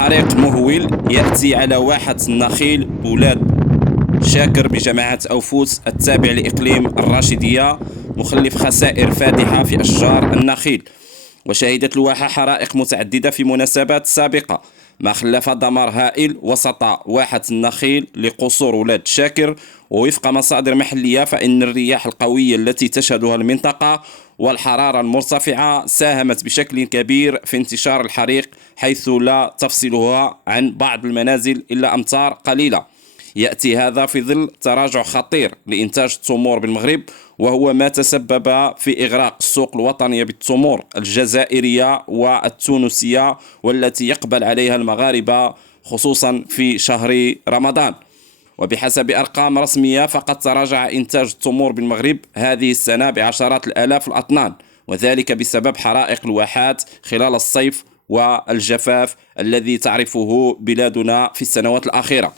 حريق مهول يأتي على واحة النخيل بولاد شاكر بجماعة أوفوس التابع لإقليم الراشدية، مخلف خسائر فادحة في أشجار النخيل. وشهدت الواحة حرائق متعددة في مناسبات سابقة، ما خلف دمار هائل وسط واحة النخيل لقصور ولاد شاكر. ووفق مصادر محلية فإن الرياح القوية التي تشهدها المنطقة والحرارة المرتفعة ساهمت بشكل كبير في انتشار الحريق، حيث لا تفصلها عن بعض المنازل إلا أمتار قليلة. يأتي هذا في ظل تراجع خطير لإنتاج التمور بالمغرب، وهو ما تسبب في إغراق السوق الوطنية بالتمور الجزائرية والتونسية، والتي يقبل عليها المغاربة خصوصا في شهر رمضان. وبحسب أرقام رسمية فقد تراجع إنتاج التمور بالمغرب هذه السنة بعشرات الآلاف الأطنان، وذلك بسبب حرائق الواحات خلال الصيف والجفاف الذي تعرفه بلادنا في السنوات الأخيرة.